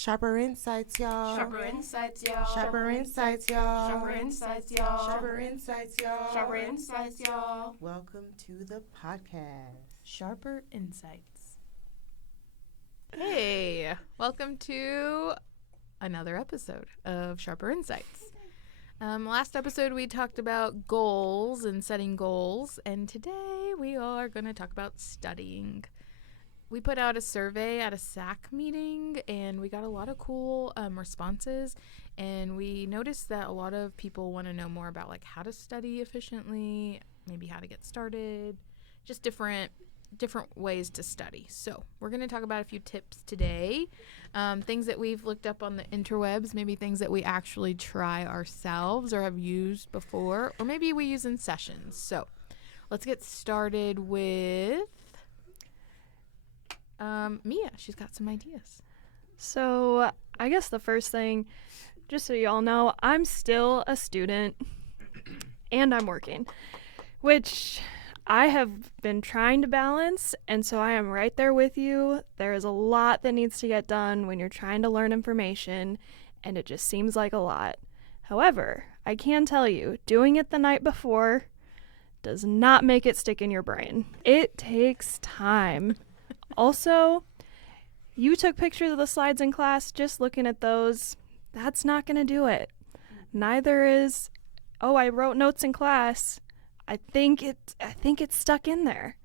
Sharper insights, y'all. Sharper insights, y'all. Sharper insights, y'all. Sharper insights, y'all. Sharper insights, y'all. Sharper insights, y'all. Welcome to the podcast. Sharper Insights. Hey, welcome to another episode of Sharper Insights. Last episode we talked about goals and setting goals, and today we are going to talk about studying. We put out a survey at a SAC meeting, and we got a lot of cool responses, and we noticed that a lot of people want to know more about like how to study efficiently, maybe how to get started, just different ways to study. So we're going to talk about a few tips today, things that we've looked up on the interwebs, maybe things that we actually try ourselves or have used before, or maybe we use in sessions. So let's get started with Mia. She's got some ideas. So I guess the first thing, just so y'all know, I'm still a student and I'm working, which I have been trying to balance, and so I am right there with you. There is a lot that needs to get done when you're trying to learn information, and it just seems like a lot. However, I can tell you, doing it the night before does not make it stick in your brain. It takes time. Also, you took pictures of the slides in class. Just looking at those, that's not going to do it. Neither is, oh, I wrote notes in class. I think it's stuck in there.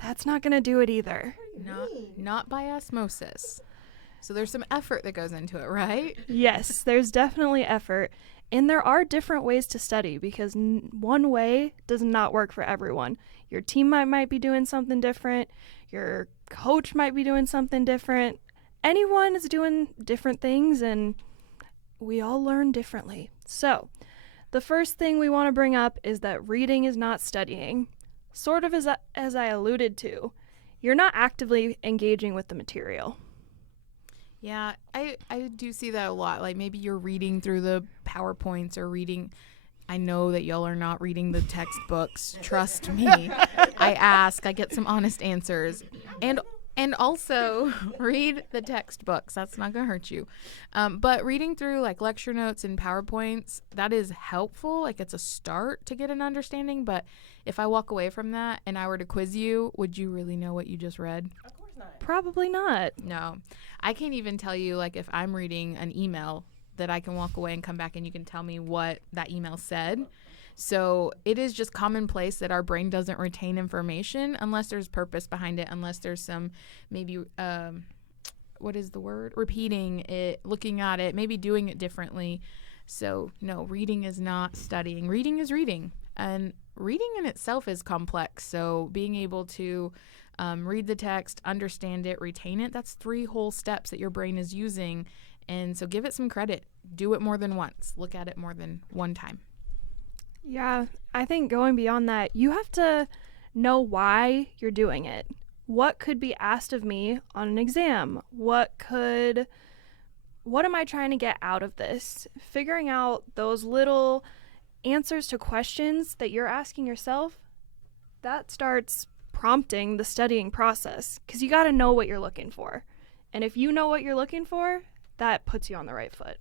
That's not going to do it either. Not by osmosis. So there's some effort that goes into it, right? Yes, there's definitely effort. And there are different ways to study because one way does not work for everyone. Your team might be doing something different. Your coach might be doing something different. Anyone is doing different things, and we all learn differently. So the first thing we want to bring up is that reading is not studying. Sort of as I alluded to, you're not actively engaging with the material. Yeah, I do see that a lot. Like maybe you're reading through the PowerPoints or reading. I know that y'all are not reading the textbooks. Trust me. I get some honest answers. And also read the textbooks. That's not going to hurt you. But reading through like lecture notes and PowerPoints, that is helpful. Like it's a start to get an understanding. But if I walk away from that and I were to quiz you, would you really know what you just read? Of course not. Probably not. No. I can't even tell you like if I'm reading an email that I can walk away and come back and you can tell me what that email said. So it is just commonplace that our brain doesn't retain information unless there's purpose behind it, unless there's some maybe, what is the word? Repeating it, looking at it, maybe doing it differently. So no, reading is not studying. Reading is reading. And reading in itself is complex. So being able to read the text, understand it, retain it, that's 3 whole steps that your brain is using. And so give it some credit. Do it more than once. Look at it more than one time. Yeah, I think going beyond that, you have to know why you're doing it. What could be asked of me on an exam? What am I trying to get out of this? Figuring out those little answers to questions that you're asking yourself, that starts prompting the studying process because you got to know what you're looking for. And if you know what you're looking for, that puts you on the right foot.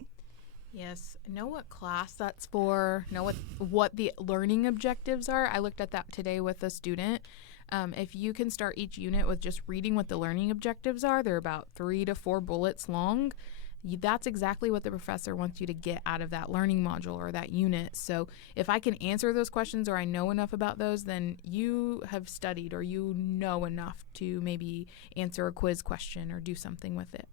Yes. Know what class that's for. Know what the learning objectives are. I looked at that today with a student. If you can start each unit with just reading what the learning objectives are, they're about 3 to 4 bullets long. That's exactly what the professor wants you to get out of that learning module or that unit. So if I can answer those questions or I know enough about those, then you have studied or you know enough to maybe answer a quiz question or do something with it.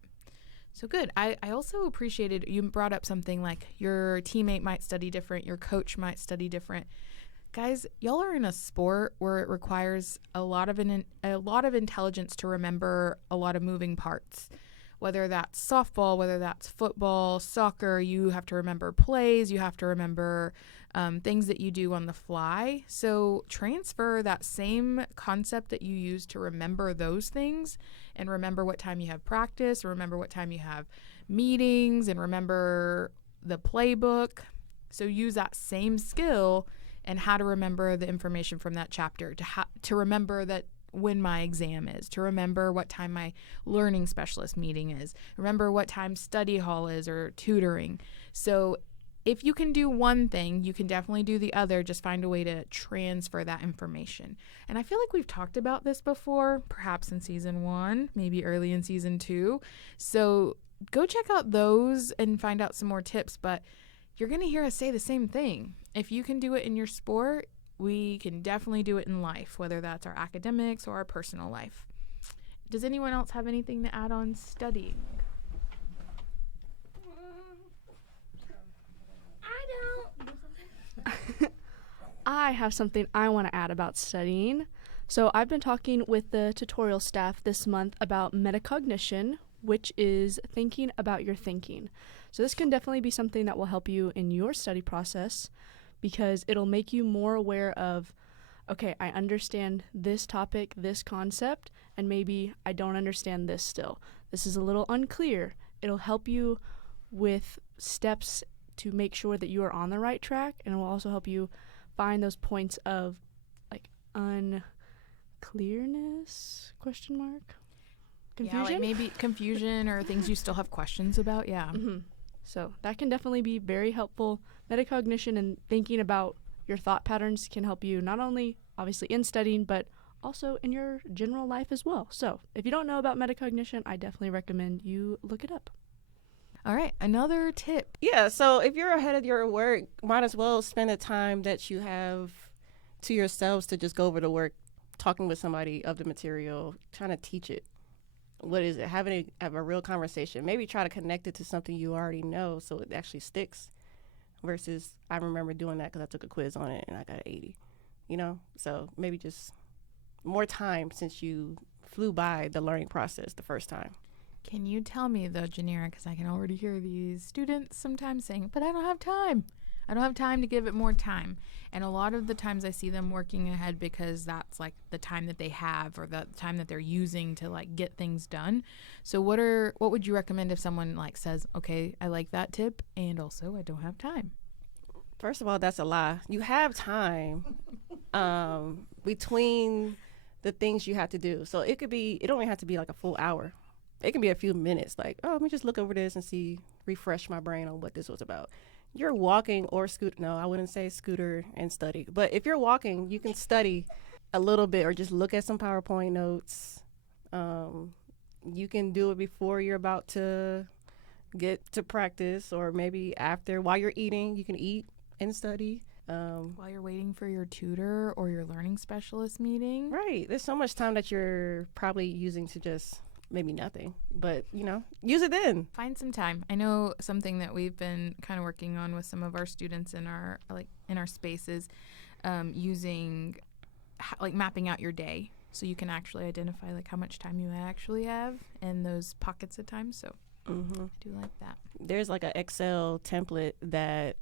So good. I also appreciated you brought up something like your teammate might study different, your coach might study different. Guys, y'all are in a sport where it requires a lot of intelligence to remember a lot of moving parts. Whether that's softball, whether that's football, soccer, you have to remember plays, you have to remember things that you do on the fly. So transfer that same concept that you use to remember those things and remember what time you have practice, remember what time you have meetings, and remember the playbook. So use that same skill and how to remember the information from that chapter, to remember that when my exam is, to remember what time my learning specialist meeting is, remember what time study hall is or tutoring. So if you can do one thing, you can definitely do the other. Just find a way to transfer that information. And I feel like we've talked about this before, perhaps in season 1, maybe early in season 2. So go check out those and find out some more tips. But you're going to hear us say the same thing. If you can do it in your sport, we can definitely do it in life, whether that's our academics or our personal life. Does anyone else have anything to add on studying? I have something I want to add about studying. So I've been talking with the tutorial staff this month about metacognition, which is thinking about your thinking. So this can definitely be something that will help you in your study process because it'll make you more aware of, okay, I understand this topic, this concept, and maybe I don't understand this still. This is a little unclear. It'll help you with steps to make sure that you are on the right track, and it will also help you find those points of like unclearness, question mark, confusion. Yeah, like maybe confusion or things you still have questions about. Yeah. Mm-hmm. So that can definitely be very helpful. Metacognition and thinking about your thought patterns can help you not only obviously in studying, but also in your general life as well. So if you don't know about metacognition, I definitely recommend you look it up. All right, another tip. Yeah, so if you're ahead of your work, might as well spend the time that you have to yourselves to just go over the work, talking with somebody of the material, trying to teach it. What is it? Have a real conversation. Maybe try to connect it to something you already know so it actually sticks versus I remember doing that because I took a quiz on it and I got an 80, So maybe just more time since you flew by the learning process the first time. Can you tell me, though, Janira, because I can already hear these students sometimes saying, but I don't have time. I don't have time to give it more time. And a lot of the times I see them working ahead because that's like the time that they have or the time that they're using to like get things done. So what would you recommend if someone like says, okay, I like that tip and also I don't have time? First of all, that's a lie. You have time between the things you have to do. So it don't even have to be like a full hour. It can be a few minutes, like, oh, let me just look over this and refresh my brain on what this was about. You're walking or I wouldn't say scooter and study. But if you're walking, you can study a little bit or just look at some PowerPoint notes. You can do it before you're about to get to practice or maybe after. While you're eating, you can eat and study. While you're waiting for your tutor or your learning specialist meeting. Right. There's so much time that you're probably using to just maybe nothing, but use it then. Find some time. I know something that we've been kind of working on with some of our students in our spaces, using mapping out your day so you can actually identify like how much time you actually have in those pockets of time. So I do like that. There's like an Excel template that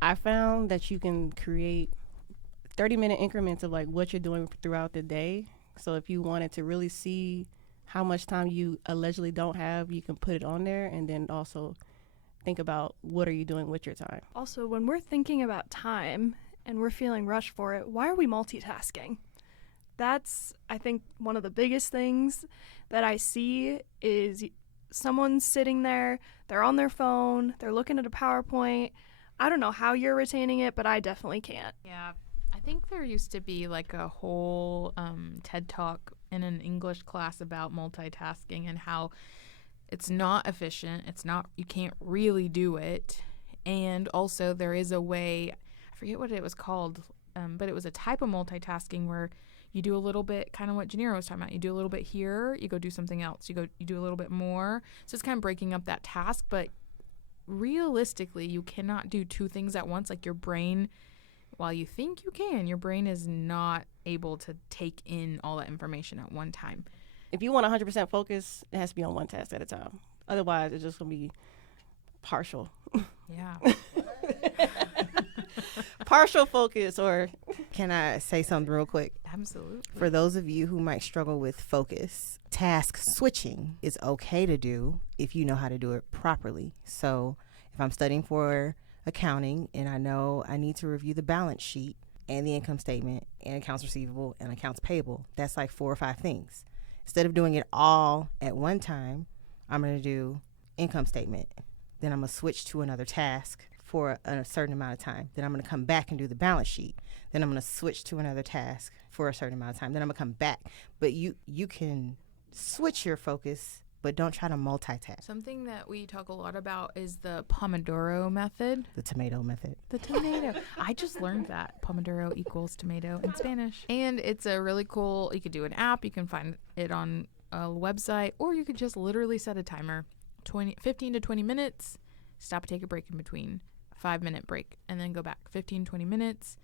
I found that you can create 30-minute increments of like what you're doing throughout the day. So if you wanted to really see how much time you allegedly don't have, you can put it on there and then also think about what are you doing with your time. Also, when we're thinking about time and we're feeling rushed for it, why are we multitasking? That's, I think, one of the biggest things that I see is someone's sitting there, they're on their phone, they're looking at a PowerPoint. I don't know how you're retaining it, but I definitely can't. Yeah. I think there used to be like a whole TED Talk in an English class about multitasking and how it's not efficient. You can't really do it. And also there is a way, I forget what it was called, but it was a type of multitasking where you do a little bit, kind of what Janira was talking about. You do a little bit here, you go do something else. You do a little bit more. So it's kind of breaking up that task, but realistically, you cannot do two things at once. Like your brain, while you think you can, your brain is not able to take in all that information at one time. If you want 100% focus, it has to be on one task at a time. Otherwise, it's just going to be partial. Yeah. Partial focus or... Can I say something real quick? Absolutely. For those of you who might struggle with focus, task switching is okay to do if you know how to do it properly. So if I'm studying for accounting and I know I need to review the balance sheet, and the income statement and accounts receivable and accounts payable. That's like 4 or 5 things. Instead of doing it all at one time, I'm going to do income statement. Then I'm going to switch to another task for a certain amount of time. Then I'm going to come back and do the balance sheet. Then I'm going to switch to another task for a certain amount of time. Then I'm going to come back. But you can switch your focus, but don't try to multitask. Something that we talk a lot about is the Pomodoro method. The tomato method. The tomato. I just learned that Pomodoro equals tomato in Spanish. And it's a really cool, you could do an app, you can find it on a website, or you could just literally set a timer, 15 to 20 minutes, stop, take a break in between, 5-minute break, and then go back 15, 20 minutes.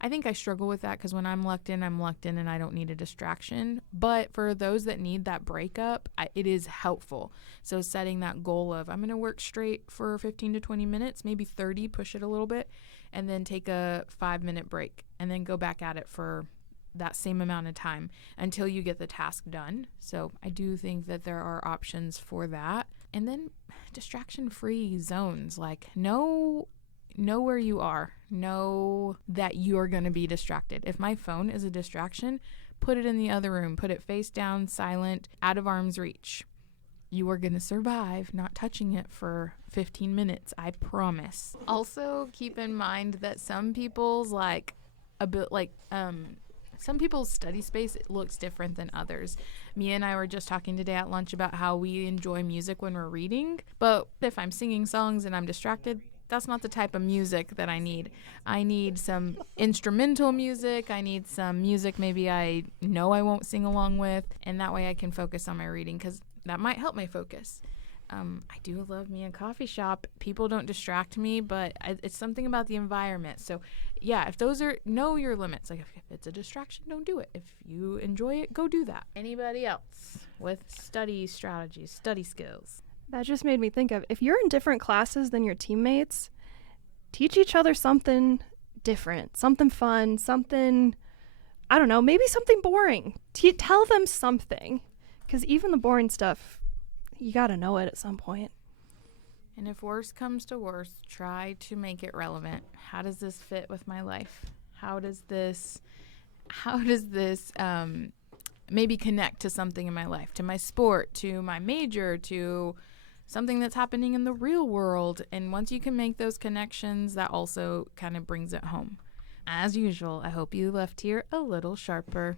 I think I struggle with that because when I'm locked in and I don't need a distraction. But for those that need that breakup, it is helpful. So setting that goal of I'm going to work straight for 15 to 20 minutes, maybe 30, push it a little bit, and then take a 5-minute break and then go back at it for that same amount of time until you get the task done. So I do think that there are options for that. And then distraction-free zones, like know where you are. Know that you're going to be distracted. If my phone is a distraction, put it in the other room. Put it face down, silent, out of arm's reach. You are going to survive not touching it for 15 minutes, I promise. Also, keep in mind that some people's some people's study space looks different than others. Mia and I were just talking today at lunch about how we enjoy music when we're reading, but if I'm singing songs and I'm distracted, that's not the type of music that I need. I need some instrumental music. I need some music maybe I know I won't sing along with, and that way I can focus on my reading because that might help my focus. I do love me a coffee shop. People don't distract me, but it's something about the environment. So, yeah, if those are, know your limits. Like, if it's a distraction, don't do it. If you enjoy it, go do that. Anybody else with study strategies, study skills? That just made me think of, if you're in different classes than your teammates, teach each other something different, something fun, something, I don't know, maybe something boring. Tell them something, because even the boring stuff, you got to know it at some point. And if worse comes to worse, try to make it relevant. How does this fit with my life? How does this maybe connect to something in my life, to my sport, to my major, to something that's happening in the real world? And once you can make those connections, that also kind of brings it home. As usual, I hope you left here a little sharper.